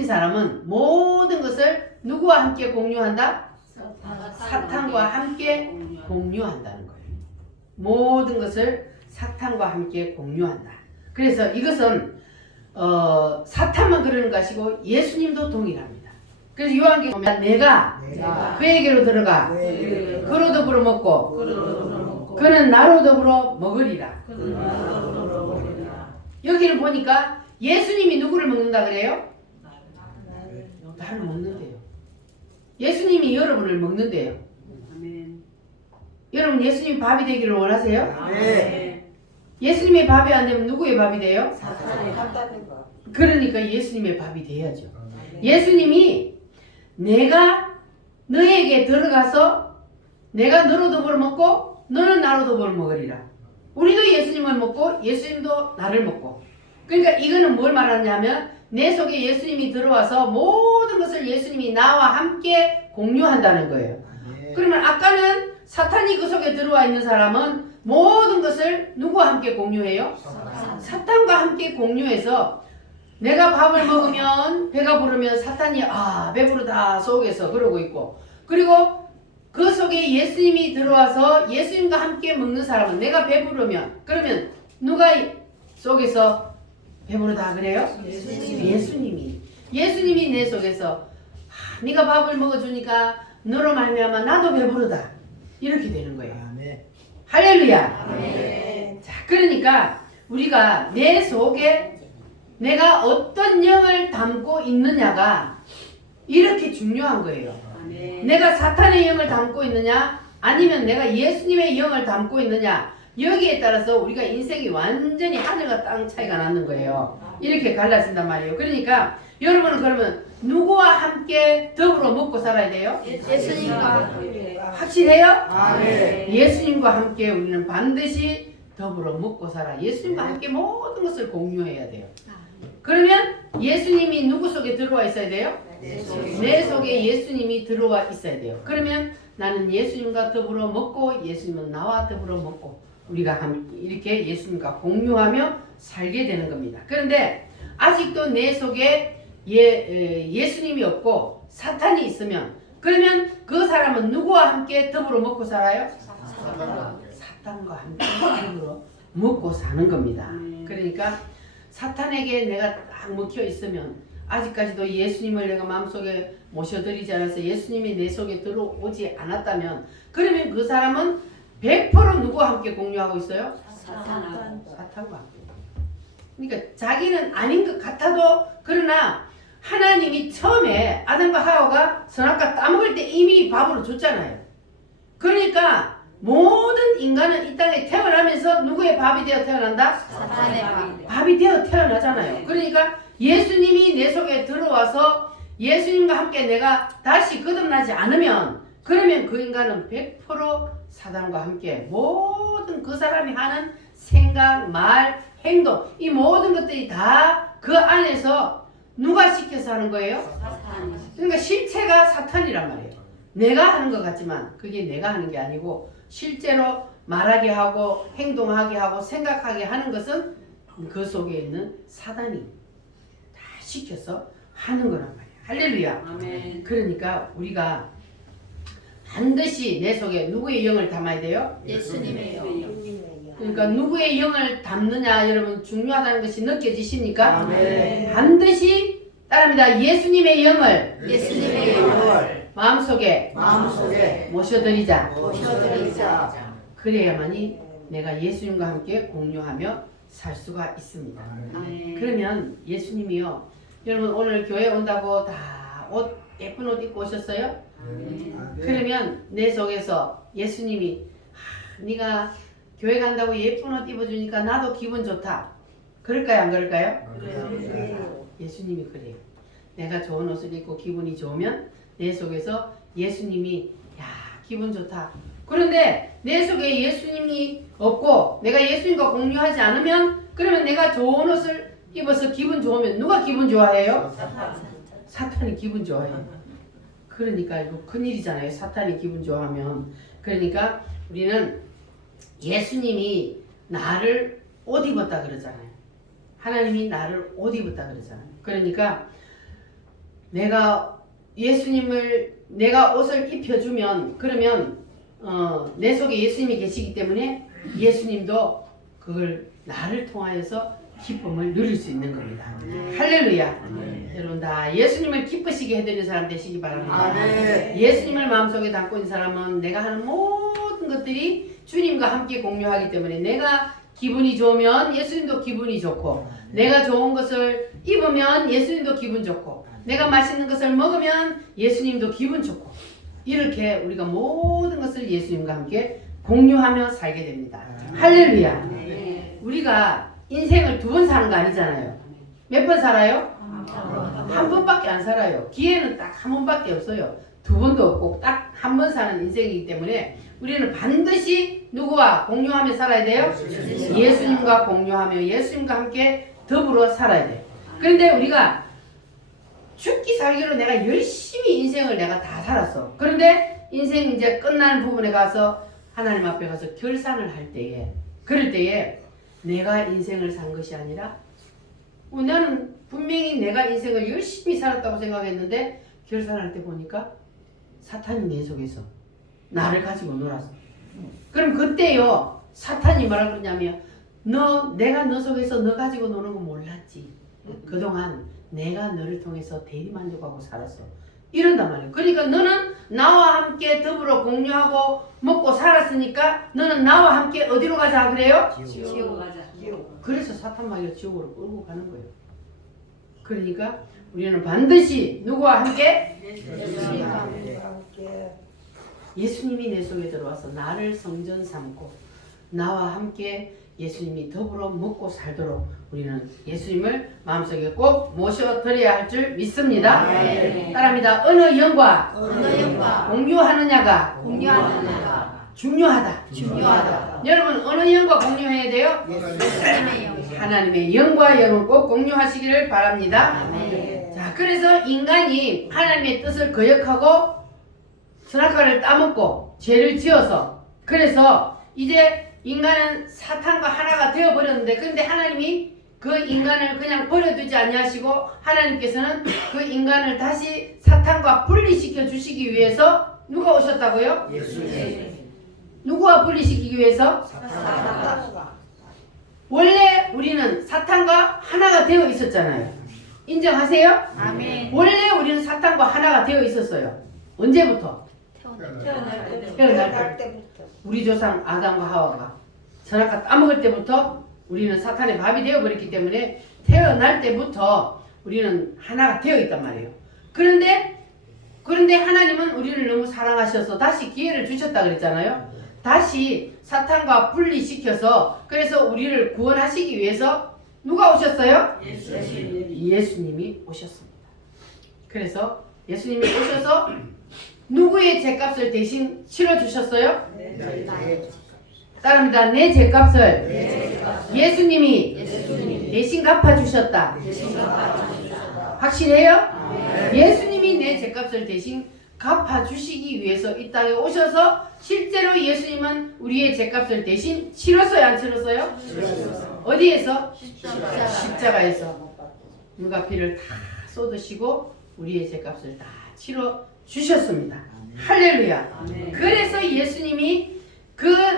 진 사람은 모든 것을 누구와 함께 공유한다? 사탄과 함께 공유한다는 거예요. 모든 것을 사탄과 함께 공유한다. 그래서 이것은 사탄만 그러는 것이고 예수님도 동일합니다. 그래서 요한계시록 보면 내가 그에게로 들어가 그로 더불어 먹고 그는 나로 더불어 먹으리라. 여기를 보니까 예수님이 누구를 먹는다 그래요? 나를 먹는데요. 예수님이 여러분을 먹는데요. 여러분 예수님 밥이 되기를 원하세요? 네. 예수님의 밥이 안 되면 누구의 밥이 돼요? 사탄이 한다는 거. 그러니까 예수님의 밥이 돼야죠. 예수님이 내가 너에게 들어가서 내가 너로 더불어 먹고 너는 나로 더불어 먹으리라. 우리도 예수님을 먹고 예수님도 나를 먹고. 그러니까 이거는 뭘 말하냐면 내 속에 예수님이 들어와서 모든 것을 예수님이 나와 함께 공유한다는 거예요. 그러면 아까는 사탄이 그 속에 들어와 있는 사람은 모든 것을 누구와 함께 공유해요? 사탄과 함께 공유해서 내가 밥을 먹으면 배가 부르면 사탄이 배부르다 속에서 그러고 있고, 그리고 그 속에 예수님이 들어와서 예수님과 함께 먹는 사람은 내가 배부르면 그러면 누가 속에서 배부르다 그래요? 예수님이 내 속에서 네가 밥을 먹어주니까 너로 말미암아 나도 배부르다 이렇게 되는 거예요. 할렐루야. 자, 그러니까 우리가 내 속에 내가 어떤 영을 담고 있느냐가 이렇게 중요한 거예요. 내가 사탄의 영을 담고 있느냐 아니면 내가 예수님의 영을 담고 있느냐, 여기에 따라서 우리가 인생이 완전히 하늘과 땅 차이가 나는 거예요. 이렇게 갈라진단 말이에요. 그러니까 여러분은 그러면 누구와 함께 더불어 먹고 살아야 돼요? 예수님과 확실해요? 네. 예수님과 함께 우리는 반드시 더불어 먹고 살아. 예수님과 함께 모든 것을 공유해야 돼요. 그러면 예수님이 누구 속에 들어와 있어야 돼요? 내 속에 예수님이 들어와 있어야 돼요. 그러면 나는 예수님과 더불어 먹고 예수님은 나와 더불어 먹고 우리가 이렇게 예수님과 공유하며 살게 되는 겁니다. 그런데 아직도 내 속에 예수님이 없고 사탄이 있으면 그러면 그 사람은 누구와 함께 더불어 먹고 살아요? 사탄과 함께 더불어 먹고 사는 겁니다. 그러니까 사탄에게 내가 딱 먹혀 있으면 아직까지도 예수님을 내가 마음속에 모셔드리지 않아서 예수님이 내 속에 들어오지 않았다면 그러면 그 사람은 100% 누구와 함께 공유하고 있어요? 사탄과 함께. 그러니까 자기는 아닌 것 같아도 그러나 하나님이 처음에 아담과 하와가 선악과 따먹을 때 이미 밥으로 줬잖아요. 그러니까 모든 인간은 이 땅에 태어나면서 누구의 밥이 되어 태어난다? 사탄의 밥이 되어 태어나잖아요. 그러니까 예수님이 내 속에 들어와서 예수님과 함께 내가 다시 거듭나지 않으면 그러면 그 인간은 100% 사단과 함께 모든 그 사람이 하는 생각, 말, 행동 이 모든 것들이 다 그 안에서 누가 시켜서 하는 거예요? 그러니까 실체가 사탄이란 말이에요. 내가 하는 것 같지만 그게 내가 하는 게 아니고 실제로 말하게 하고 행동하게 하고 생각하게 하는 것은 그 속에 있는 사단이 다 시켜서 하는 거란 말이에요. 할렐루야. 아멘. 그러니까 우리가 반드시 내 속에 누구의 영을 담아야 돼요? 예수님의 영. 그러니까 누구의 영을 담느냐 여러분 중요하다는 것이 느껴지십니까? 아멘. 반드시 따릅니다. 예수님의 영을 예수님의 영을 마음속에 모셔드리자. 모셔드리자. 그래야만이 내가 예수님과 함께 공유하며 살 수가 있습니다. 아멘. 그러면 예수님이요. 여러분 오늘 교회 온다고 다 예쁜 옷 입고 오셨어요? 그러면 내 속에서 예수님이 네가 교회 간다고 예쁜 옷 입어주니까 나도 기분 좋다. 그럴까요? 안 그럴까요? 예수님이 그래요. 내가 좋은 옷을 입고 기분이 좋으면 내 속에서 예수님이 기분 좋다. 그런데 내 속에 예수님이 없고 내가 예수님과 공유하지 않으면 그러면 내가 좋은 옷을 입어서 기분 좋으면 누가 기분 좋아해요? 사탄이 기분 좋아해요. 그러니까 이거 큰일이잖아요. 사탄이 기분 좋아하면. 그러니까 우리는 예수님이 나를 옷 입었다 그러잖아요. 하나님이 나를 옷 입었다 그러잖아요. 그러니까 내가 옷을 입혀주면 그러면 내 속에 예수님이 계시기 때문에 예수님도 그걸 나를 통하여서 기쁨을 누릴 수 있는 겁니다. 할렐루야. 여러분 다 예수님을 기쁘시게 해드리는 사람 되시기 바랍니다. 예수님을 마음속에 담고 있는 사람은 내가 하는 모든 것들이 주님과 함께 공유하기 때문에 내가 기분이 좋으면 예수님도 기분이 좋고 내가 좋은 것을 입으면 예수님도 기분 좋고 내가 맛있는 것을 먹으면 예수님도 기분 좋고 이렇게 우리가 모든 것을 예수님과 함께 공유하며 살게 됩니다. 할렐루야. 우리가 인생을 2번 사는 거 아니잖아요. 몇 번 살아요? 한 번밖에 안 살아요. 기회는 딱 한 번밖에 없어요. 2번도 없고 딱 한 번 사는 인생이기 때문에 우리는 반드시 누구와 공유하며 살아야 돼요? 예수님과 공유하며 예수님과 함께 더불어 살아야 돼요. 그런데 우리가 죽기 살기로 내가 열심히 인생을 내가 다 살았어. 그런데 인생 이제 끝나는 부분에 가서 하나님 앞에 가서 결산을 할 때에 그럴 때에 내가 인생을 산 것이 아니라 나는 분명히 내가 인생을 열심히 살았다고 생각했는데 결산할 때 보니까 사탄이 내 속에서 나를 가지고 놀았어. 그럼 그때요 사탄이 뭐라 그러냐면 내가 너 속에서 너 가지고 노는 거 몰랐지. 그동안 내가 너를 통해서 대리만족하고 살았어. 이런단 말이에요. 그러니까 너는 나와 함께 더불어 공유하고 먹고 살았으니까 너는 나와 함께 어디로 가자 그래요? 지옥 가자. 그래서 사탄 마귀가 지옥으로 끌고 가는 거예요. 그러니까 우리는 반드시 누구와 함께? 예수님이 내 속에 들어와서 나를 성전 삼고 나와 함께 예수님이 더불어 먹고 살도록 우리는 예수님을 마음속에 꼭 모셔드려야 할 줄 믿습니다. 따라합니다. 어느 영과 공유하느냐가 중요하다. 여러분 어느 영과 공유해야 돼요? 하나님의 영과 여러분 꼭 공유하시기를 바랍니다. 자, 그래서 인간이 하나님의 뜻을 거역하고 선악과를 따먹고 죄를 지어서 그래서 이제 인간은 사탄과 하나가 되어버렸는데 그런데 하나님이 그 인간을 그냥 버려두지 아니하시고 하나님께서는 그 인간을 다시 사탄과 분리시켜 주시기 위해서 누가 오셨다고요? 예수님. 누구와 분리시키기 위해서? 원래 우리는 사탄과 하나가 되어 있었잖아요. 인정하세요? 아멘. 원래 우리는 사탄과 하나가 되어 있었어요. 언제부터? 태어날 때부터. 우리 조상 아담과 하와가 선악과 따먹을 때부터 우리는 사탄의 밥이 되어버렸기 때문에 태어날 때부터 우리는 하나가 되어 있단 말이에요. 그런데 하나님은 우리를 너무 사랑하셔서 다시 기회를 주셨다 그랬잖아요. 다시 사탄과 분리시켜서 그래서 우리를 구원하시기 위해서 누가 오셨어요? 예수님이 오셨습니다. 그래서 예수님이 오셔서 누구의 죄값을 대신 치러주셨어요? 따라합니다. 내 죄값을 예수님이 대신 갚아주셨다. 확실해요? 예수님이 내 죄값을 대신 갚아주시기 위해서 이 땅에 오셔서 실제로 예수님은 우리의 죄값을 대신 치렀어요? 안 치렀어요? 어디에서? 십자가에서 물과 피를 다 쏟으시고 우리의 죄값을 다 치러 주셨습니다. 할렐루야. 그래서 예수님이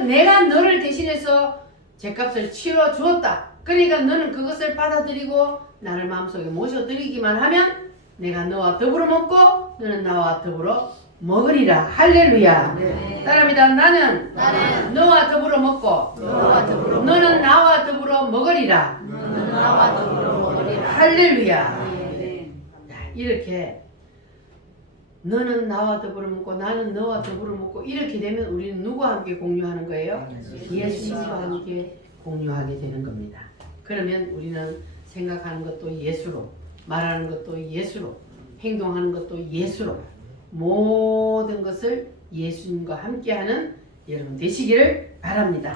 내가 너를 대신해서 죄값을 치러 주었다. 그러니까 너는 그것을 받아들이고 나를 마음속에 모셔드리기만 하면 내가 너와 더불어 먹고 너는 나와 더불어 먹으리라. 할렐루야. 따라합니다. 나는 너와 더불어 먹고 너는 나와 더불어 먹으리라. 할렐루야. 이렇게 너는 나와 더불어 먹고 나는 너와 더불어 먹고 이렇게 되면 우리는 누구와 함께 공유하는 거예요? 예수님과 함께 공유하게 되는 겁니다. 그러면 우리는 생각하는 것도 예수로, 말하는 것도 예수로, 행동하는 것도 예수로, 모든 것을 예수님과 함께하는 여러분 되시기를 바랍니다.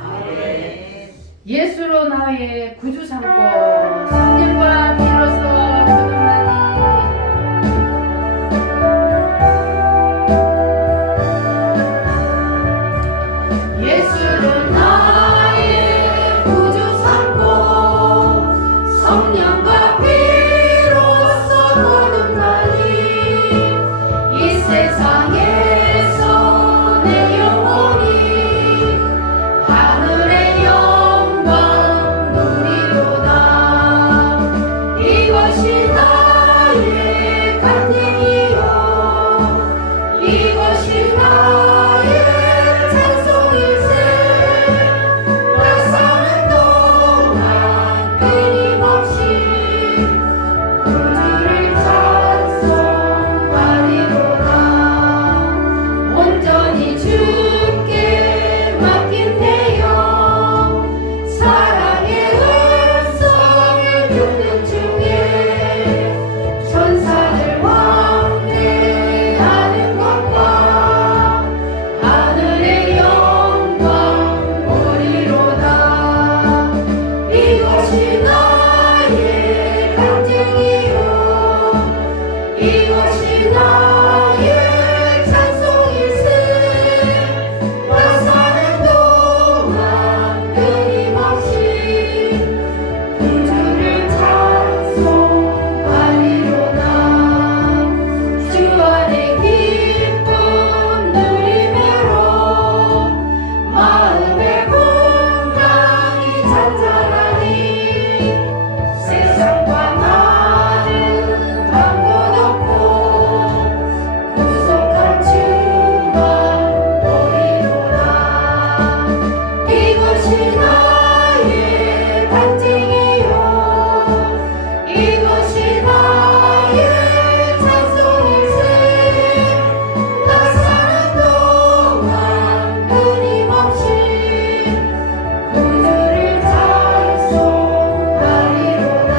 예수로 나의 구주 삼고 성령과 피로써 거듭나니 예수로 나의 구주 삼고 성령과 피로써 거듭나니 나의 찬송일세 나 사는 동안 끊임없이 구주를 찬송하리로다 주 안에 기쁨 누리므로 마음의 건강이 잔잔하니 세상과 나는 방곳 없고 구속한 주만 보리로다 이것이 나의 간증이요 이것이 나의 찬송일세 나 사는 동안 끊임없이 구주를 찬송하리로다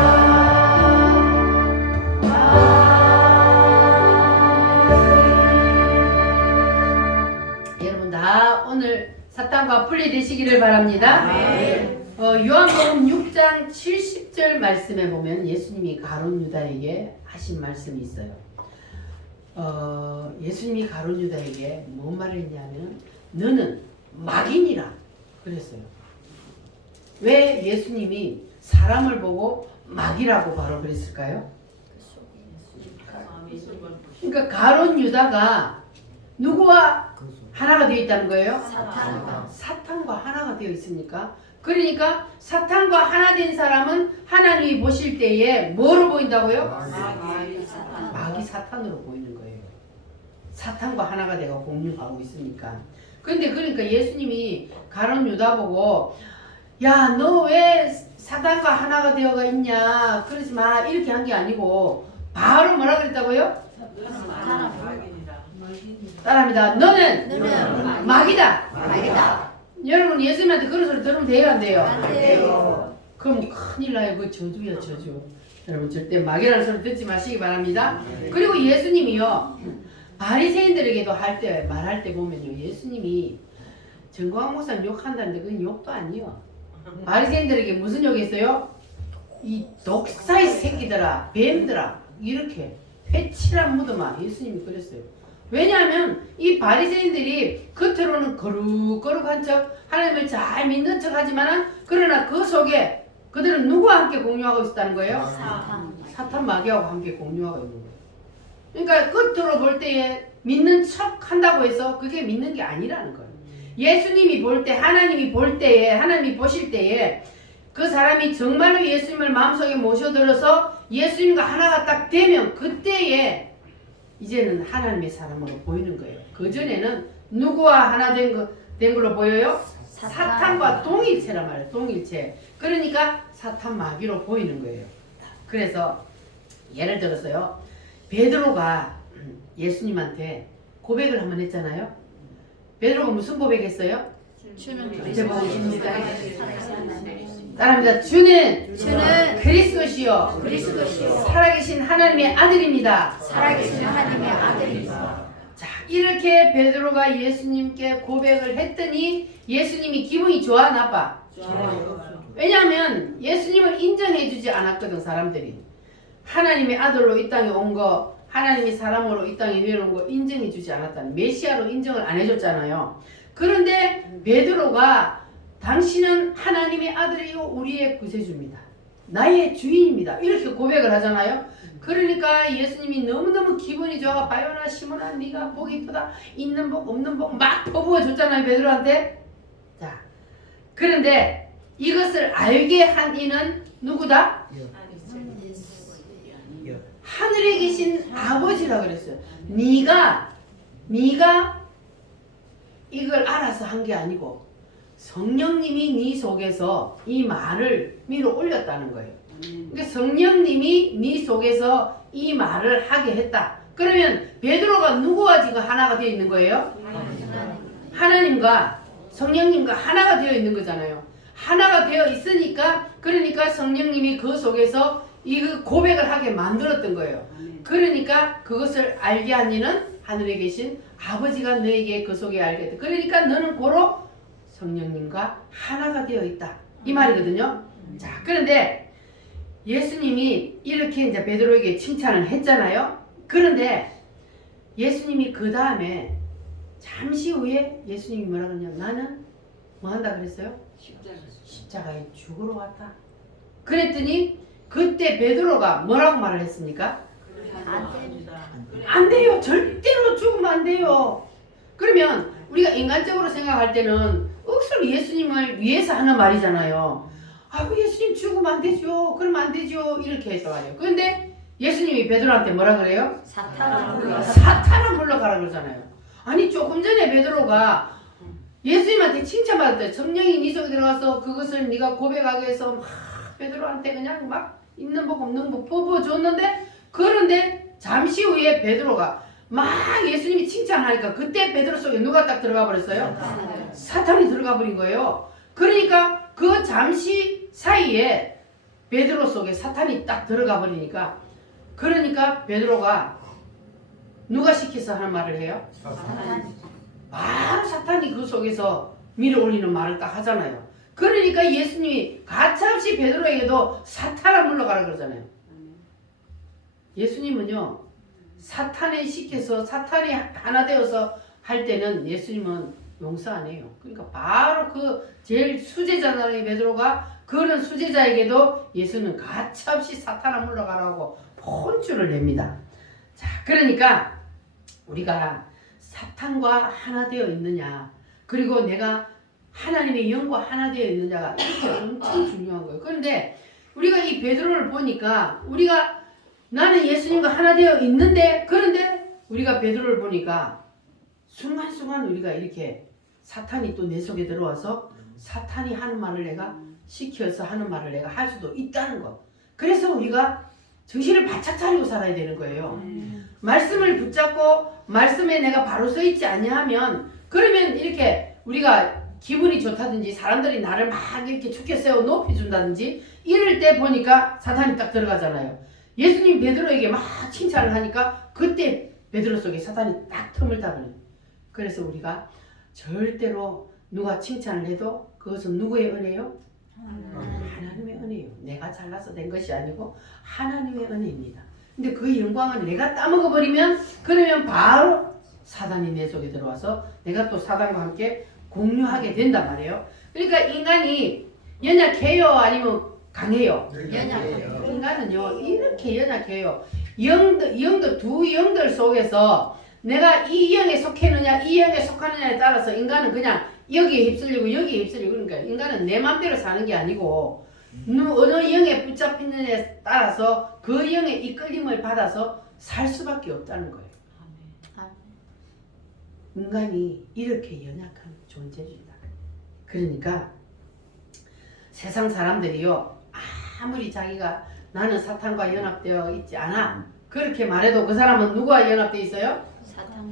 여러분 다 오늘 사탄과 분리되시기를 바랍니다. 요한복음 6장 70절 말씀에 보면 예수님이 가룟 유다에게 하신 말씀이 있어요. 예수님이 가룟 유다에게 뭔 말을 했냐면 너는 막인이라 그랬어요. 왜 예수님이 사람을 보고 막이라고 바로 그랬을까요? 그러니까 가룟 유다가 누구와 하나가 되어 있다는 거예요? 사탄과 하나가 되어 있으니까. 그러니까 사탄과 하나 된 사람은 하나님이 보실 때에 뭐로 보인다고요? 막이 사탄으로 보이는 거예요. 사탄과 하나가 되어 공유하고 있으니까. 근데 그러니까 예수님이 가룟 유다 보고 야, 너 왜 사탄과 하나가 되어가 있냐? 그러지 마. 이렇게 한 게 아니고 바로 뭐라 그랬다고요? 따라합니다. 너는 막이다. 여러분 예수님한테 그런 소리 들으면 돼요, 안 돼요? 안 돼요. 그럼 큰일 나요. 그 저주야, 저주. 여러분 절대 막이라는 소리 듣지 마시기 바랍니다. 그리고 예수님이요 바리새인들에게도 말할 때 보면요 예수님이 정광 목사님 욕한다는데 그건 욕도 아니요. 바리새인들에게 무슨 욕했어요? 이 독사의 새끼들아, 뱀들아, 이렇게 회칠한 무덤아. 예수님이 그랬어요. 왜냐하면 이 바리새인들이 겉으로는 거룩한 척 하나님을 잘 믿는 척 하지만 그러나 그 속에 그들은 누구와 함께 공유하고 있었다는 거예요? 사탄 마귀하고 함께 공유하고 있는 거예요. 그러니까 겉으로 볼 때에 믿는 척 한다고 해서 그게 믿는 게 아니라는 거예요. 예수님이 볼 때, 하나님이 볼 때에, 하나님이 보실 때에 그 사람이 정말로 예수님을 마음속에 모셔들어서 예수님과 하나가 딱 되면 그때에 이제는 하나님의 사람으로 보이는 거예요. 그전에는 누구와 하나 된 걸로 보여요? 사탄과 동일체란 말이에요. 동일체. 그러니까 사탄 마귀로 보이는 거예요. 그래서 예를 들어서요. 베드로가 예수님한테 고백을 한번 했잖아요. 베드로가 무슨 고백했어요? 주는 그리스도십니까? 따라합니다. 주는 그리스도시요 살아계신 하나님의 아들입니다. 살아계신 하나님의 아들입니다. 자, 이렇게 베드로가 예수님께 고백을 했더니 예수님이 기분이 좋아, 나빠? 왜냐하면 예수님을 인정해주지 않았거든. 사람들이 하나님의 아들로 이 땅에 온 거, 하나님이 사람으로 이 땅에 내려온 거 인정해주지 않았다는, 메시아로 인정을 안 해줬잖아요. 그런데 베드로가 당신은 하나님의 아들이요 우리의 구세주입니다. 나의 주인입니다. 이렇게 고백을 하잖아요. 그러니까 예수님이 너무너무 기분이 좋아. 바요나 시몬아 네가 복이 크다. 있는 복 없는 복 막 퍼부어 줬잖아요. 베드로한테. 자, 그런데 이것을 알게 한 이는 누구다? 하늘에 계신 아버지라 그랬어요. 네가 이걸 알아서 한 게 아니고 성령님이 네 속에서 이 말을 위로 올렸다는 거예요. 그러니까 성령님이 네 속에서 이 말을 하게 했다. 그러면 베드로가 누구와 지금 하나가 되어 있는 거예요? 하나님과 성령님과 하나가 되어 있는 거잖아요. 하나가 되어 있으니까 그러니까 성령님이 그 속에서 이 고백을 하게 만들었던 거예요. 그러니까 그것을 알게 한 이는 하늘에 계신 아버지가 너에게 그 속에 알게 했다. 그러니까 너는 고로 성령님과 하나가 되어 있다. 이 말이거든요. 자, 그런데 예수님이 이렇게 이제 베드로에게 칭찬을 했잖아요. 그런데 예수님이 그 다음에 잠시 후에 예수님이 뭐라 그러냐? 나는 뭐 한다 그랬어요? 십자가에 죽으러 왔다. 그랬더니 그때 베드로가 뭐라고 말을 했습니까? 안 돼요. 절대로 죽으면 안 돼요. 그러면 우리가 인간적으로 생각할 때는 억수로 예수님을 위해서 하는 말이잖아요. 아이고 예수님 죽으면 안 되죠. 그러면 안 되죠. 이렇게 했단 말이에요. 그런데 예수님이 베드로한테 뭐라 그래요? 사탄아 물러가라 그러잖아요. 아니 조금 전에 베드로가 예수님한테 칭찬받았대. 성령이 네 속에 들어가서 그것을 네가 고백하게 해서 막 베드로한테 그냥 막 있는 복 없는 복 퍼부어줬는데, 그런데 잠시 후에 베드로가 막 예수님이 칭찬하니까 그때 베드로 속에 누가 딱 들어가 버렸어요? 사탄이 들어가 버린 거예요. 그러니까 그 잠시 사이에 베드로 속에 사탄이 딱 들어가 버리니까, 그러니까 베드로가 누가 시켜서 하는 말을 해요? 바로 사탄이 그 속에서 밀어 올리는 말을 딱 하잖아요. 그러니까 예수님이 가차없이 베드로에게도 사탄아 물러가라 그러잖아요. 예수님은요, 사탄에 시켜서 사탄이 하나 되어서 할 때는 예수님은 용서 안 해요. 그러니까 바로 그 제일 수제자잖아요, 베드로가. 그런 수제자에게도 예수는 가차없이 사탄아 물러가라고 혼쭐을 냅니다. 자, 그러니까 우리가 사탄과 하나 되어 있느냐, 그리고 내가 하나님의 영과 하나 되어 있느냐가 이렇게 엄청 중요한 거예요. 그런데 우리가 이 베드로를 보니까 우리가 나는 예수님과 하나 되어 있는데, 그런데 우리가 베드로를 보니까 순간순간 우리가 이렇게 사탄이 또 내 속에 들어와서 사탄이 하는 말을 내가 시켜서 하는 말을 내가 할 수도 있다는 것. 그래서 우리가 정신을 바짝 차리고 살아야 되는 거예요. 말씀을 붙잡고 말씀에 내가 바로 서 있지 아니하면, 그러면 이렇게 우리가 기분이 좋다든지 사람들이 나를 막 이렇게 좋게 세워 높여준다든지 이럴 때 보니까 사탄이 딱 들어가잖아요. 예수님 베드로에게 막 칭찬을 하니까 그때 베드로 속에 사탄이 딱 틈을 타버려요. 그래서 우리가 절대로 누가 칭찬을 해도 그것은 누구의 은혜요? 하나님의 은혜요. 내가 잘나서 된 것이 아니고 하나님의 은혜입니다. 근데 그 영광을 내가 따먹어버리면, 그러면 바로 사단이 내 속에 들어와서 내가 또 사단과 함께 공유하게 된단 말이에요. 그러니까 인간이 연약해요? 아니면 강해요? 연약해요. 인간은요 이렇게 연약해요. 영들 두 영들 속에서 내가 이 영에 속했느냐 이 영에 속하느냐에 따라서 인간은 그냥 여기에 휩쓸리고 여기에 휩쓸리고, 그러니까 인간은 내 맘대로 사는 게 아니고 어느 영에 붙잡히느냐에 따라서 그 영의 이끌림을 받아서 살 수밖에 없다는 거예요. 인간이 이렇게 연약한 존재입니다. 그러니까 세상 사람들이요, 아무리 자기가 나는 사탄과 연합되어 있지 않아 그렇게 말해도 그 사람은 누구와 연합되어 있어요?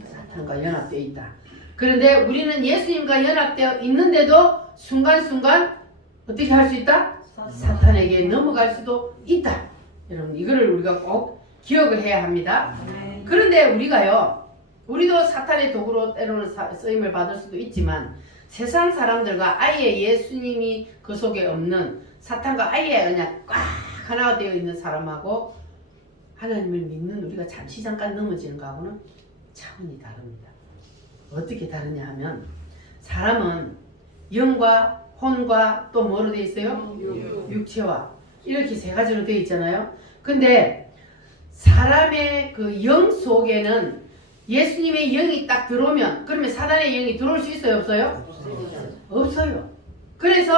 사탄과 연합되어 있다. 그런데 우리는 예수님과 연합되어 있는데도 순간순간 어떻게 할 수 있다? 사탄에게 넘어갈 수도 있다. 여러분 이거를 우리가 꼭 기억을 해야 합니다. 그런데 우리도 사탄의 도구로 때로는 쓰임을 받을 수도 있지만, 세상 사람들과 아예 예수님이 그 속에 없는 사탄과 아예 그냥 꽉 하나가 되어 있는 사람하고 하나님을 믿는 우리가 잠시 잠깐 넘어지는 거하고는 차원이 다릅니다. 어떻게 다르냐 하면, 사람은 영과 혼과 또 뭐로 되어 있어요? 육체와 이렇게 세 가지로 되어 있잖아요. 근데 사람의 그 영 속에는 예수님의 영이 딱 들어오면, 그러면 사단의 영이 들어올 수 있어요? 없어요? 없어요. 그래서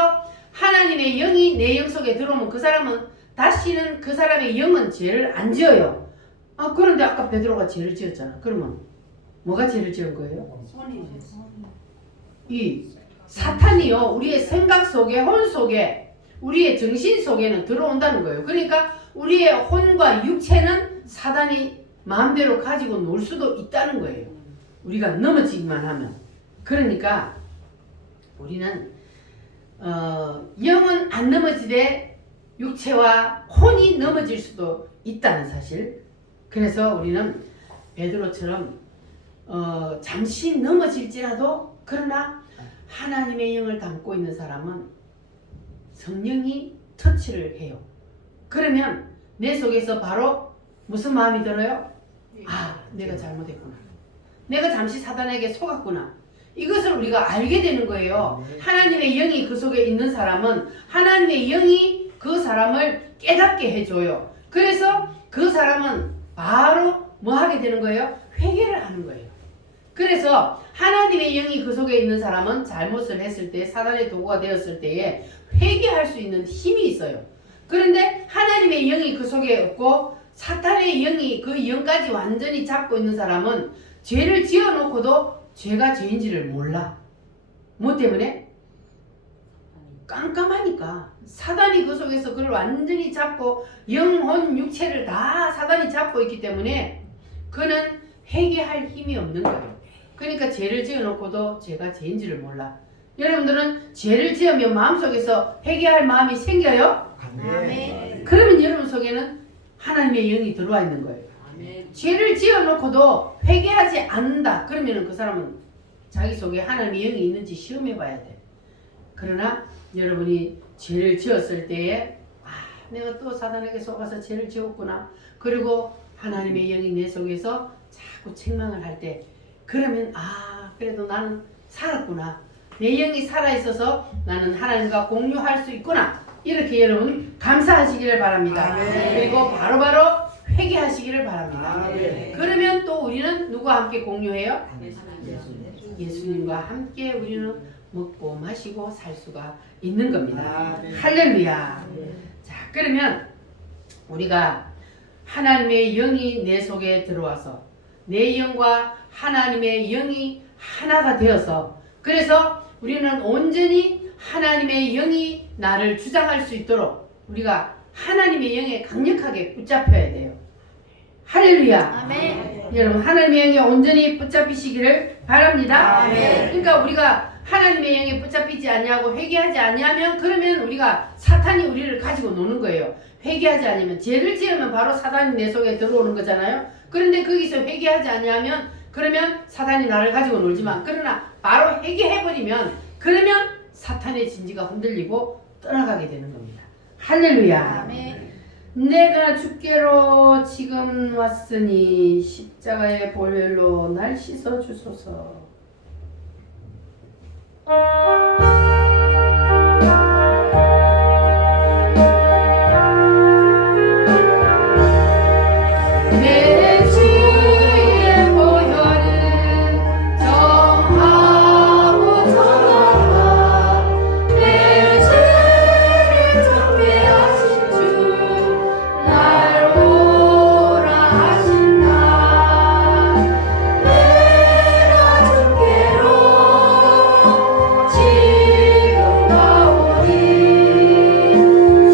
하나님의 영이 내 영 속에 들어오면 그 사람은 다시는 그 사람의 영은 죄를 안 지어요. 그런데 아까 베드로가 죄를 지었잖아. 그러면 뭐가 죄를 지은 거예요? 이 사탄이요, 우리의 생각 속에, 혼 속에, 우리의 정신 속에는 들어온다는 거예요. 그러니까 우리의 혼과 육체는 사단이 마음대로 가지고 놀 수도 있다는 거예요. 우리가 넘어지기만 하면. 그러니까 우리는 영은 안 넘어지되 육체와 혼이 넘어질 수도 있다는 사실. 그래서 우리는 베드로처럼 잠시 넘어질지라도, 그러나 하나님의 영을 담고 있는 사람은 성령이 터치를 해요. 그러면 내 속에서 바로 무슨 마음이 들어요? 아, 내가 잘못했구나. 내가 잠시 사단에게 속았구나. 이것을 우리가 알게 되는 거예요. 하나님의 영이 그 속에 있는 사람은 하나님의 영이 그 사람을 깨닫게 해줘요. 그래서 그 사람은 바로 뭐 하게 되는 거예요? 회개를 하는 거예요. 그래서 하나님의 영이 그 속에 있는 사람은 잘못을 했을 때, 사단의 도구가 되었을 때에 회개할 수 있는 힘이 있어요. 그런데 하나님의 영이 그 속에 없고 사탄의 영이 그 영까지 완전히 잡고 있는 사람은 죄를 지어놓고도 죄가 죄인지를 몰라. 뭐 때문에? 깜깜하니까. 사단이 그 속에서 그걸 완전히 잡고 영혼 육체를 다 사단이 잡고 있기 때문에 그는 회개할 힘이 없는 거예요. 그러니까 죄를 지어놓고도 죄가 죄인지를 몰라. 여러분들은 죄를 지으면 마음속에서 회개할 마음이 생겨요? 아멘. 그러면 여러분 속에는 하나님의 영이 들어와 있는 거예요. 아멘. 죄를 지어놓고도 회개하지 않는다. 그러면 그 사람은 자기 속에 하나님의 영이 있는지 시험해 봐야 돼. 그러나 여러분이 죄를 지었을 때에 내가 또 사단에게 속아서 죄를 지었구나. 그리고 하나님의 영이 내 속에서 자꾸 책망을 할 때 그러면 그래도 나는 살았구나. 내 영이 살아있어서 나는 하나님과 공유할 수 있구나. 이렇게 여러분 감사하시기를 바랍니다. 아멘. 그리고 바로바로 회개하시기를 바랍니다. 아멘. 그러면 또 우리는 누구와 함께 공유해요? 예수님. 예수님과 함께 우리는 먹고 마시고 살 수가 있는 겁니다. 아멘. 할렐루야. 자, 그러면 우리가 하나님의 영이 내 속에 들어와서 내 영과 하나님의 영이 하나가 되어서 그래서 우리는 온전히 하나님의 영이 나를 주장할 수 있도록 우리가 하나님의 영에 강력하게 붙잡혀야 돼요. 할렐루야. 아멘. 여러분 하나님의 영에 온전히 붙잡히시기를 바랍니다. 아멘. 그러니까 우리가 하나님의 영에 붙잡히지 아니하고 회개하지 아니하면 그러면 우리가 사탄이 우리를 가지고 노는 거예요. 회개하지 않으면 죄를 지으면 바로 사단이 내 속에 들어오는 거잖아요. 그런데 거기서 회개하지 아니하면 그러면 사단이 나를 가지고 놀지만 그러나 바로 회개해버리면 그러면 사탄의 진지가 흔들리고 떠나가게 되는 겁니다. 할렐루야. 아멘. 내가 주께로 지금 왔으니 십자가의 보혈로 날 씻어 주소서. 내 주의 보혈은 정하고 정하다 내 죄를 정죄하신 주 날 오라 하신다. 내가 주께로 지금 가오니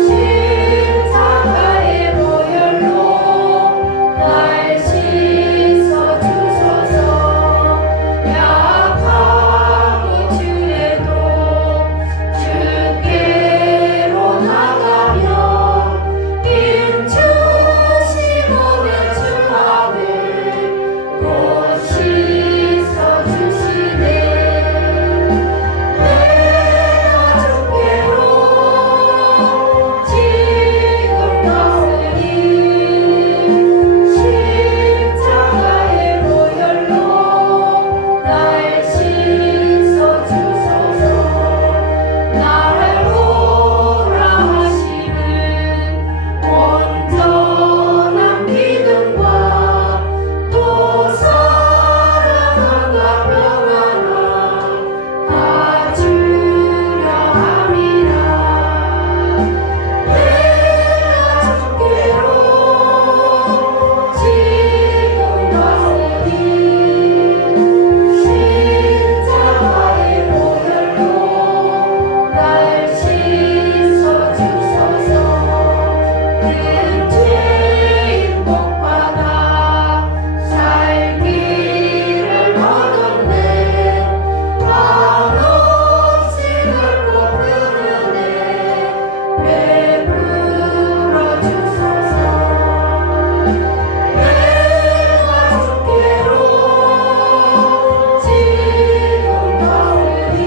십자가의 보혈로 날 씻어 주소서. 약하고 주에도 주께로 나가며 힘주시고 내 주마음을 곧 씻어 주시네. 내가 주께로 지금 갔으니 십자가의 보혈로 날 씻어 주소서. 날 오라 하시는 온전한 믿음과 또 사랑과 평안을 다 주려 함이라. 내가 주께로 지금 갔으니 십자가의 보혈로 날 씻어 주소서. 큰 죄인 복받아 살 길을 얻었네. 한없이 넓고 큰 은혜 베풀어 주소서. 내가 주께로 지금 가오니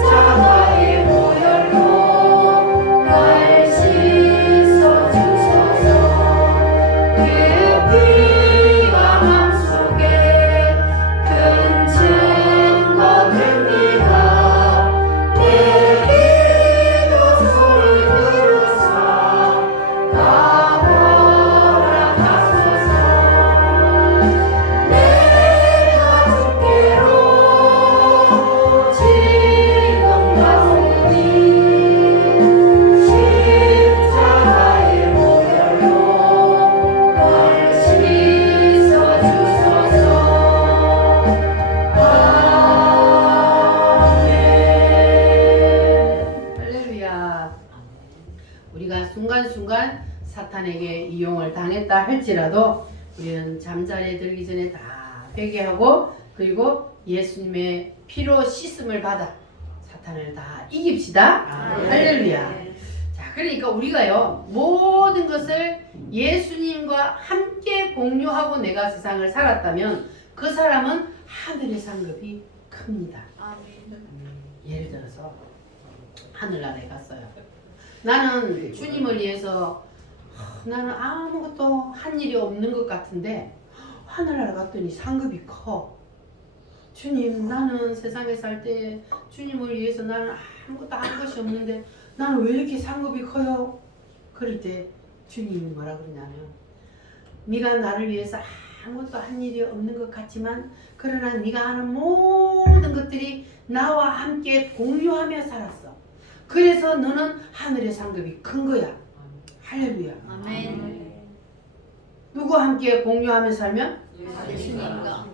십자가의 보혈로 날 씻어 주소서. 그 피가 한다 할지라도 우리는 잠자리에 들기 전에 다 회개하고 그리고 예수님의 피로 씻음을 받아 사탄을 다 이깁시다. 할렐루야. 자, 그러니까 우리가요 모든 것을 예수님과 함께 공유하고 내가 세상을 살았다면 그 사람은 하늘의 상급이 큽니다. 예를 들어서 하늘나라에 갔어요. 나는 주님을 위해서 나는 아무것도 한 일이 없는 것 같은데 하늘나라 갔더니 상급이 커. 주님, 나는 세상에 살 때 주님을 위해서 나는 아무것도 한 것이 없는데 나는 왜 이렇게 상급이 커요? 그럴 때 주님이 뭐라 그러냐면 네가 나를 위해서 아무것도 한 일이 없는 것 같지만 그러나 네가 하는 모든 것들이 나와 함께 공유하며 살았어. 그래서 너는 하늘의 상급이 큰 거야. 할렐루야. 아멘. 누구와 함께 공유하며 살면? 예수님과.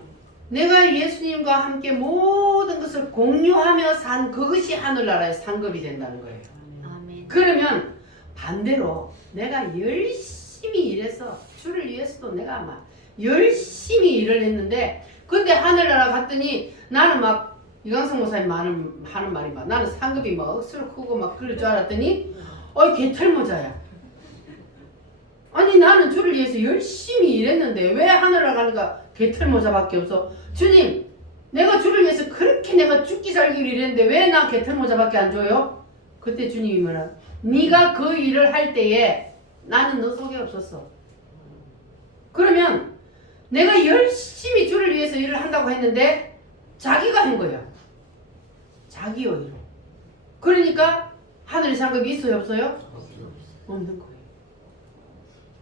내가 예수님과 함께 모든 것을 공유하며 산 그것이 하늘나라의 상급이 된다는 거예요. 아멘. 그러면 반대로 내가 열심히 일해서 주를 위해서도 내가 막 열심히 일을 했는데 근데 하늘나라 갔더니 나는 막 이광성 목사님 하는 말이 막 나는 상급이 막 억수로 크고 막 그럴 줄 알았더니 개털모자야. 아니 나는 주를 위해서 열심히 일했는데 왜 하늘나라 가니까 개털모자밖에 없어. 주님, 내가 주를 위해서 그렇게 내가 죽기 살기를 일했는데 왜 나 개털모자밖에 안 줘요? 그때 주님이 뭐라? 네가 그 일을 할 때에 나는 너 속에 없었어. 그러면 내가 열심히 주를 위해서 일을 한다고 했는데 자기가 한 거야. 자기 의로. 그러니까 하늘의 상급이 있어요, 없어요? 없는 거예요.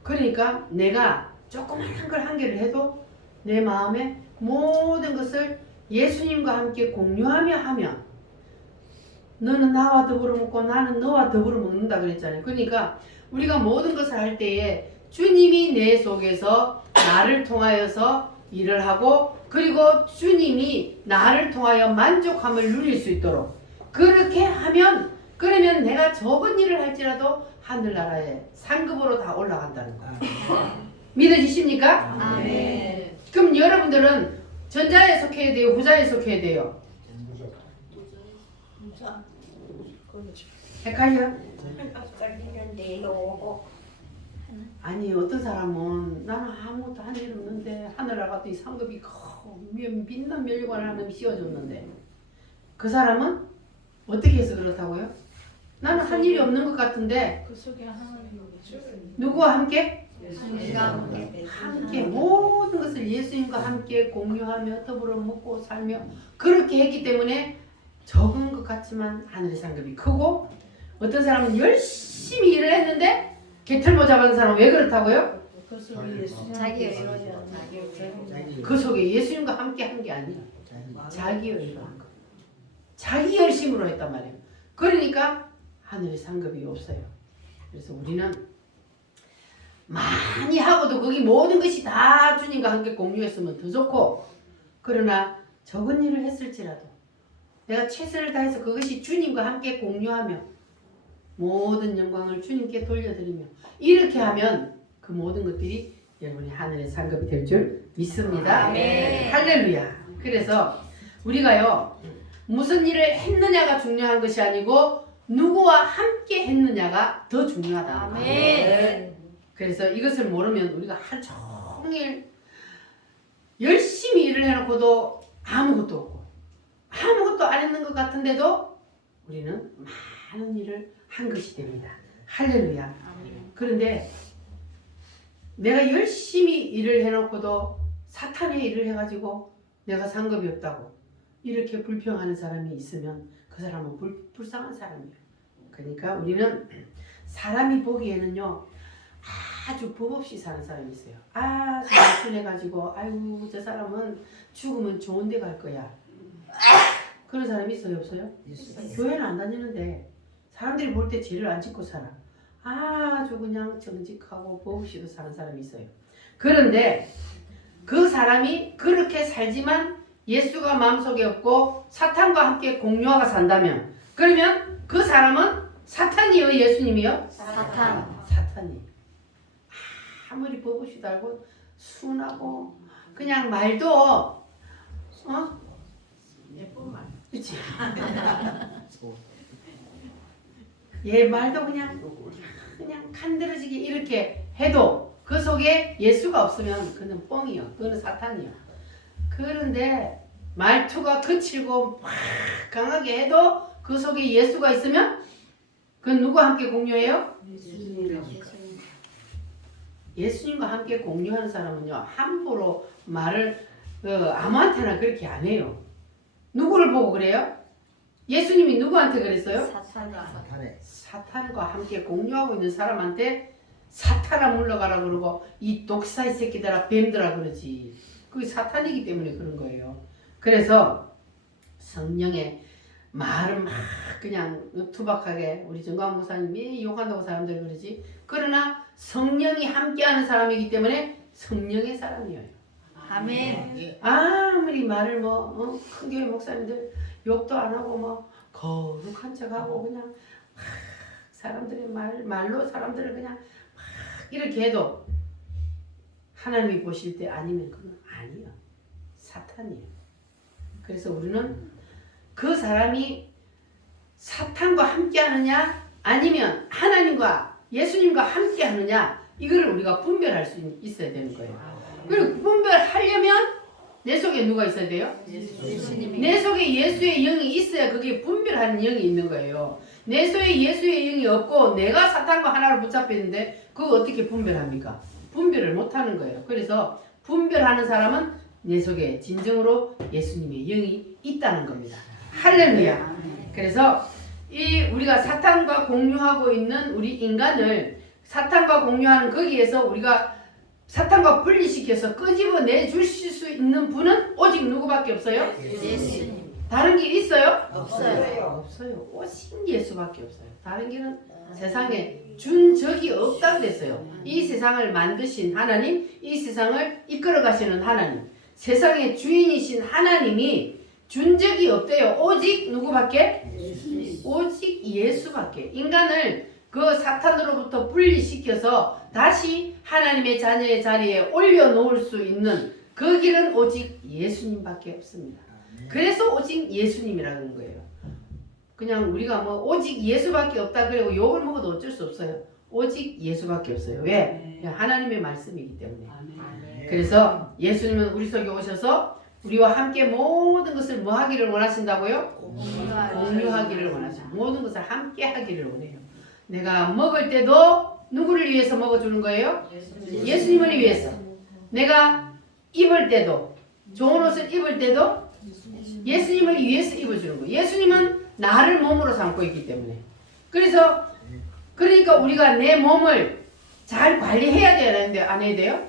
그러니까 내가 조그마한 걸 한 개를 해도 내 마음에 모든 것을 예수님과 함께 공유하며 하면 너는 나와 더불어 먹고 나는 너와 더불어 먹는다 그랬잖아요. 그러니까 우리가 모든 것을 할 때에 주님이 내 속에서 나를 통하여서 일을 하고 그리고 주님이 나를 통하여 만족함을 누릴 수 있도록 그렇게 하면 그러면 내가 적은 일을 할지라도 하늘나라에 상급으로 다 올라간다는 거예요. 믿어지십니까? 아멘. 그럼 여러분들은 전자에 속해야 돼요? 후자에 속해야 돼요? 헷갈려? 아니 어떤 사람은 나는 아무것도 한 일 없는데 하늘나라 갔더니 상급이 빛난 멸관을 하나님 씌워줬는데 그 사람은 어떻게 해서 그렇다고요? 나는 한 일이 없는 것 같은데 그 속에 하나님이 누구와 함께? 예수님과 함께. 함께 모든 것을 예수님과 함께 공유하며 더불어 먹고 살며 그렇게 했기 때문에 적은 것 같지만 하늘의 상급이 크고 어떤 사람은 열심히 일을 했는데 개털모자 받은 사람은 왜 그렇다고요? 그 속에 예수님. 자기 의로. 그 속에 예수님과 함께 한 게 아니라 자기 의로 한 거. 자기 열심으로 했단 말이에요. 그러니까 하늘의 상급이 없어요. 그래서 우리는 많이 하고도 거기 모든 것이 다 주님과 함께 공유했으면 더 좋고 그러나 적은 일을 했을지라도 내가 최선을 다해서 그것이 주님과 함께 공유하며 모든 영광을 주님께 돌려드리며 이렇게 하면 그 모든 것들이 여러분이 하늘의 상급이 될 줄 믿습니다. 아멘. 할렐루야. 그래서 우리가요 무슨 일을 했느냐가 중요한 것이 아니고 누구와 함께 했느냐가 더 중요하다. 아멘. 그래서 이것을 모르면 우리가 하루 종일 열심히 일을 해놓고도 아무것도 없고 아무것도 안 했는 것 같은데도 우리는 많은 일을 한 것이 됩니다. 할렐루야. 아멘. 그런데 내가 열심히 일을 해놓고도 사탄의 일을 해가지고 내가 상급이 없다고 이렇게 불평하는 사람이 있으면 그 사람은 불쌍한 사람이에요. 그러니까 우리는 사람이 보기에는요 아주 법 없이 사는 사람이 있어요. 아주 나순해가지고 아이고 저 사람은 죽으면 좋은 데 갈 거야. 그런 사람이 있어요 없어요? 교회는 안 다니는데 사람들이 볼 때 죄를 안 짓고 살아. 아주 그냥 정직하고 법 없이도 사는 사람이 있어요. 그런데 그 사람이 그렇게 살지만 예수가 마음속에 없고 사탄과 함께 공유하고 산다면 그러면 그 사람은 사탄이요 예수님이요? 사탄. 사탄이 아무리 버릇이 달고 순하고 그냥 말도 예쁜 말. 그치? 얘 말도 그냥 간드러지게 이렇게 해도 그 속에 예수가 없으면 그는 뻥이요. 그는 사탄이요. 그런데 말투가 거칠고 막 강하게 해도 그 속에 예수가 있으면 그건 누구와 함께 공유해요? 예수님과 함께 공유하는 사람은요 함부로 말을 아무한테나 그렇게 안 해요. 누구를 보고 그래요? 예수님이 누구한테 그랬어요? 사탄과 함께 공유하고 있는 사람한테 사탄아 물러가라 그러고 이 독사의 새끼들아 뱀들아 그러지. 그게 사탄이기 때문에 그런 거예요. 그래서 성령의 말은 막 그냥 투박하게 우리 정광 목사님이 욕한다고 사람들이 그러지. 그러나 성령이 함께하는 사람이기 때문에 성령의 사람이에요. 아멘. 아무리 말을 큰 교회 목사님들 욕도 안 하고 거룩한 척하고 그냥 막 사람들의 말로 사람들을 그냥 막 이렇게 해도 하나님이 보실 때 아니면 그건 아니에요. 사탄이에요. 그래서 우리는 그 사람이 사탄과 함께 하느냐 아니면 하나님과 예수님과 함께 하느냐 이거를 우리가 분별할 수 있어야 되는 거예요. 그리고 분별하려면 내 속에 누가 있어야 돼요? 예수님이. 내 속에 예수의 영이 있어야 그게 분별하는 영이 있는 거예요. 내 속에 예수의 영이 없고 내가 사탄과 하나를 붙잡혀 있는데 그거 어떻게 분별합니까? 분별을 못하는 거예요. 그래서 분별하는 사람은 내 속에 진정으로 예수님의 영이 있다는 겁니다. 할렐루야. 그래서 우리가 사탄과 공유하고 있는 우리 인간을 사탄과 공유하는 거기에서 우리가 사탄과 분리시켜서 끄집어내 주실 수 있는 분은 오직 누구밖에 없어요? 예수님. 다른 길 있어요? 없어요. 없어요. 오직 예수밖에 없어요. 다른 길은 세상에 준 적이 없다고 됐어요. 이 세상을 만드신 하나님, 이 세상을 이끌어 가시는 하나님, 세상의 주인이신 하나님이 준 적이 없대요. 오직 누구밖에? 오직 예수밖에. 인간을 그 사탄으로부터 분리시켜서 다시 하나님의 자녀의 자리에 올려놓을 수 있는 그 길은 오직 예수님밖에 없습니다. 그래서 오직 예수님이라는 거예요. 그냥 우리가 오직 예수밖에 없다 그러고 욕을 먹어도 어쩔 수 없어요. 오직 예수밖에 없어요. 왜? 하나님의 말씀이기 때문에. 그래서 예수님은 우리 속에 오셔서 우리와 함께 모든 것을 뭐 하기를 원하신다고요? 공유하기를 원하시고 모든 것을 함께 하기를 원해요. 내가 먹을 때도 누구를 위해서 먹어주는 거예요? 예수님을 위해서. 내가 입을 때도 좋은 옷을 입을 때도 예수님을 위해서 입어주는 거예요. 예수님은 나를 몸으로 삼고 있기 때문에. 그러니까 우리가 내 몸을 잘 관리해야 되는데 안 해야 돼요?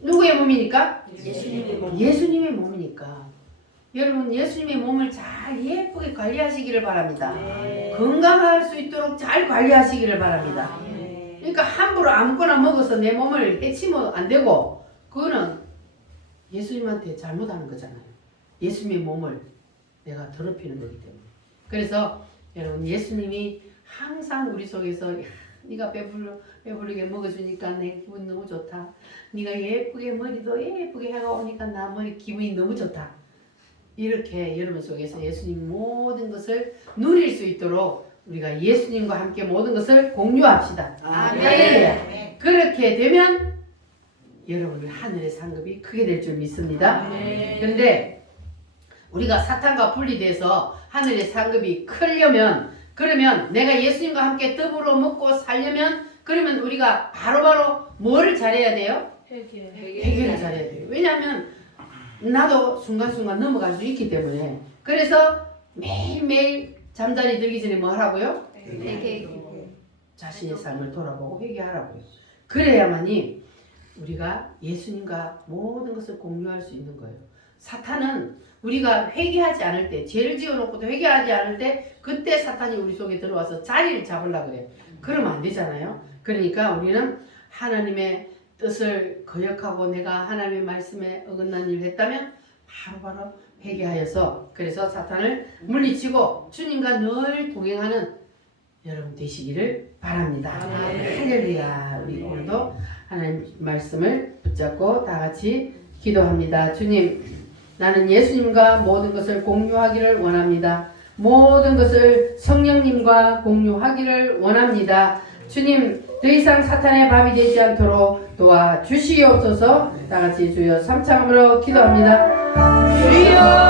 누구의 몸이니까? 예수님의 몸이니까. 여러분 예수님의 몸을 잘 예쁘게 관리하시기를 바랍니다. 건강할 수 있도록 잘 관리하시기를 바랍니다. 그러니까 함부로 아무거나 먹어서 내 몸을 해치면 안 되고 그거는 예수님한테 잘못하는 거잖아요. 예수님의 몸을 내가 더럽히는 거기 때문에. 그래서 여러분 예수님이 항상 우리 속에서 네가 배부르게 먹어주니까 내 기분 너무 좋다. 네가 예쁘게 머리도 예쁘게 해가 오니까 나 머리 기분이 너무 좋다. 이렇게 여러분 속에서 예수님 모든 것을 누릴 수 있도록 우리가 예수님과 함께 모든 것을 공유합시다. 아멘. 그렇게 되면 여러분의 하늘의 상급이 크게 될 줄 믿습니다. 그런데 우리가 사탄과 분리돼서 하늘의 상급이 크려면 그러면 내가 예수님과 함께 더불어 먹고 살려면 그러면 우리가 바로바로 뭐를 잘해야 돼요? 회개를 잘해야 돼요. 왜냐하면 나도 순간순간 넘어갈 수 있기 때문에. 그래서 매일매일 잠자리 들기 전에 뭐 하라고요? 자신의 삶을 돌아보고 회개하라고요. 그래야만이 우리가 예수님과 모든 것을 공유할 수 있는 거예요. 사탄은 우리가 회개하지 않을 때, 죄를 지어놓고도 회개하지 않을 때 그때 사탄이 우리 속에 들어와서 자리를 잡으려고 그래요. 그러면 안 되잖아요. 그러니까 우리는 하나님의 뜻을 거역하고 내가 하나님의 말씀에 어긋난 일을 했다면 바로바로 회개하여서 그래서 사탄을 물리치고 주님과 늘 동행하는 여러분 되시기를 바랍니다. 할렐루야. 우리 오늘도 하나님 말씀을 붙잡고 다 같이 기도합니다. 주님, 나는 예수님과 모든 것을 공유하기를 원합니다. 모든 것을 성령님과 공유하기를 원합니다. 주님, 더 이상 사탄의 밥이 되지 않도록 도와주시옵소서. 다 같이 주여 삼창으로 기도합니다. 주여